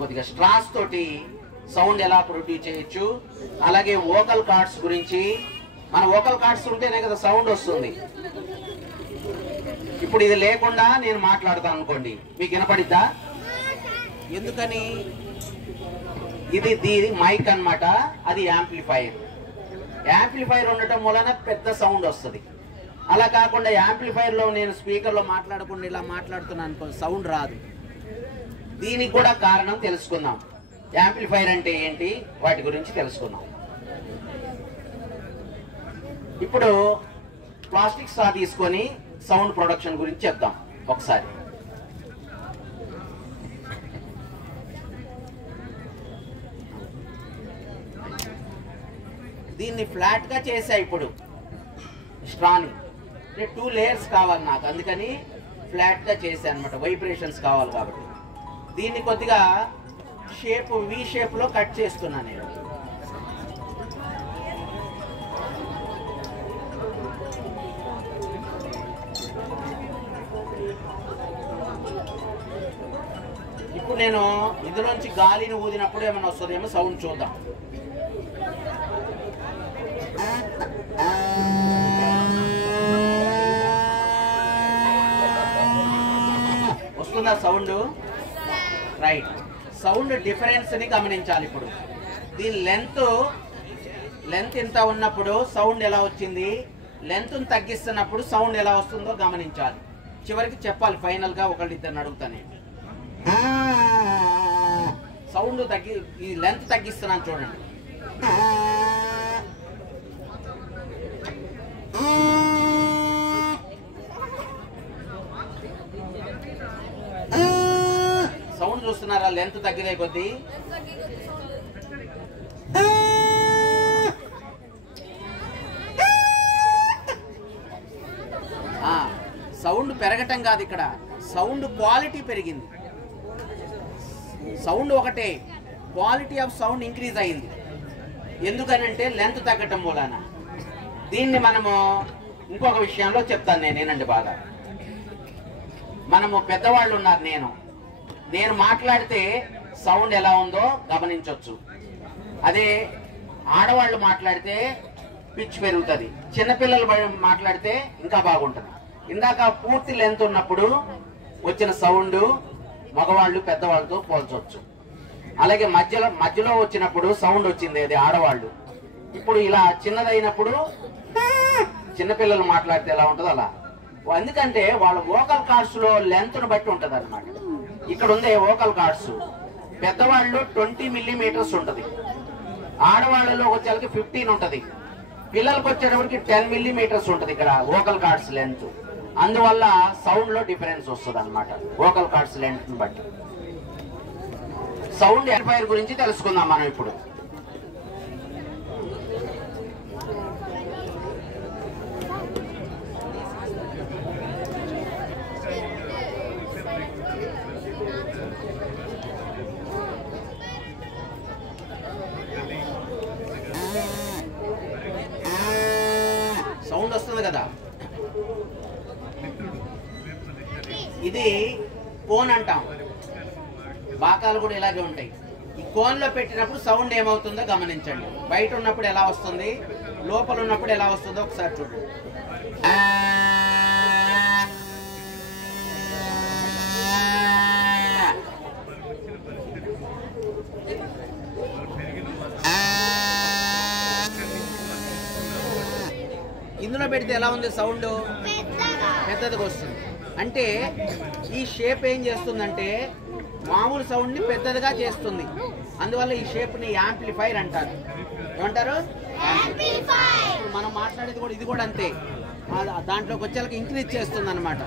కొద్దిగా స్ట్రాస్ తోటి సౌండ్ ఎలా ప్రొడ్యూస్ చేయొచ్చు, అలాగే వోకల్ కార్డ్స్ గురించి. మన వోకల్ కార్డ్స్ ఉంటేనే కదా సౌండ్ వస్తుంది. ఇప్పుడు ఇది లేకుండా నేను మాట్లాడతాను అనుకోండి, మీకు వినపడిద్దా? ఎందుకని? ఇది మైక్ అన్నమాట, అది యాంప్లిఫైర్. యాంప్లిఫైర్ ఉండటం వలన పెద్ద సౌండ్ వస్తుంది. అలా కాకుండా యాంప్లిఫైర్లో నేను స్పీకర్లో మాట్లాడకుండా ఇలా మాట్లాడుతున్నాను అనుకో, సౌండ్ రాదు. దీనికి కూడా కారణం తెలుసుకుందాం. యాంప్లిఫైర్ అంటే ఏంటి, వాటి గురించి తెలుసుకుందాం. ఇప్పుడు ప్లాస్టిక్ స్ట్రా తీసుకొని సౌండ్ ప్రొడక్షన్ గురించి చెప్దాం ఒకసారి. దీన్ని ఫ్లాట్ గా చేసా. ఇప్పుడు స్ట్రాని 2 లేయర్స్ కావాలి నాకు, అందుకని ఫ్లాట్ గా చేసా అనమాట. వైబ్రేషన్స్ కావాలి కాబట్టి దీన్ని కొద్దిగా షేప్ వి షేప్ లో కట్ చేస్తున్నా నేను. ఇప్పుడు నేను ఇందులోంచి గాలిని ఊదినప్పుడు ఏమైనా వస్తుందేమో సౌండ్ చూద్దాం. వస్తుందా సౌండ్? రైట్. సౌండ్ డిఫరెన్స్ ని గమనించాలి. ఇప్పుడు దీని లెంత్ ఇంత ఉన్నప్పుడు సౌండ్ ఎలా వచ్చింది, లెంత్ తగ్గిస్తున్నప్పుడు సౌండ్ ఎలా వస్తుందో గమనించాలి. చివరికి చెప్పాలి ఫైనల్ గా. ఒకళ్ళిద్దరిని అడుగుతానే. సౌండ్ ఈ లెంత్ తగ్గిస్తున్నాను చూడండి. సౌండ్ చూస్తున్నారా? లెంత్ తగ్గిదే కొద్దీ సౌండ్ పెరగటం కాదు, ఇక్కడ సౌండ్ క్వాలిటీ పెరిగింది. సౌండ్ ఒకటే, క్వాలిటీ ఆఫ్ సౌండ్ ఇంక్రీజ్ అయింది. ఎందుకనంటే లెంత్ తగ్గటం మూలాన. దీన్ని మనము ఇంకొక విషయంలో చెప్తాను నేనేనండి. బాగా మనము పెద్దవాళ్ళు ఉన్నారు, నేను మాట్లాడితే సౌండ్ ఎలా ఉందో గమనించవచ్చు. అదే ఆడవాళ్ళు మాట్లాడితే పిచ్ పెరుగుతుంది, చిన్నపిల్లలు మాట్లాడితే ఇంకా బాగుంటుంది. ఇందాక పూర్తి లెంత్ ఉన్నప్పుడు వచ్చిన సౌండ్ మగవాళ్ళు పెద్దవాళ్ళతో పోల్చవచ్చు. అలాగే మధ్యలో వచ్చినప్పుడు సౌండ్ వచ్చింది, అది ఆడవాళ్ళు. ఇప్పుడు ఇలా చిన్నదైనప్పుడు చిన్నపిల్లలు మాట్లాడితే ఎలా ఉంటుందో అలా. ఎందుకంటే వాళ్ళ వోకల్ కార్డ్స్ లో లెంత్ ను బట్టి ఉంటది అనమాట. ఇక్కడ ఉంది వోకల్ కార్డ్స్, పెద్దవాళ్ళు 20 మిల్లీమీటర్స్ ఉంటది, ఆడవాళ్ళలో వచ్చేసరికి 15 ఉంటది, పిల్లలకు వచ్చేటప్పటికి 10 మిల్లీమీటర్స్ ఉంటది ఇక్కడ వోకల్ కార్డ్స్ లెంత్. అందువల్ల సౌండ్ లో డిఫరెన్స్ వస్తుంది అనమాట వోకల్ కార్డ్స్ లెంత్ ని బట్టి. సౌండ్ యాంప్లిఫైర్ గురించి తెలుసుకుందాం మనం ఇప్పుడు. సౌండ్ వస్తుంది కదా, ఇది కోన్ అంటాం. బాకాలు కూడా ఇలాగే ఉంటాయి. ఈ కోన్ లో పెట్టినప్పుడు సౌండ్ ఏమవుతుందో గమనించండి. బయట ఉన్నప్పుడు ఎలా వస్తుంది, లోపల ఉన్నప్పుడు ఎలా వస్తుందో ఒకసారి చూడండి. ఇందులో పెడితే ఎలా ఉంది సౌండ్? పెద్దదిగా వస్తుంది. అంటే ఈ షేప్ ఏం చేస్తుందంటే మామూలు సౌండ్ ని పెద్దదిగా చేస్తుంది. అందువల్ల ఈ షేప్ ని యాంప్లిఫైర్ అంటారు. ఏమంటారు? మనం మాట్లాడేది కూడా ఇది కూడా అంతే. దాంట్లోకి వచ్చేకి ఇంక్రీజ్ చేస్తుంది అనమాట.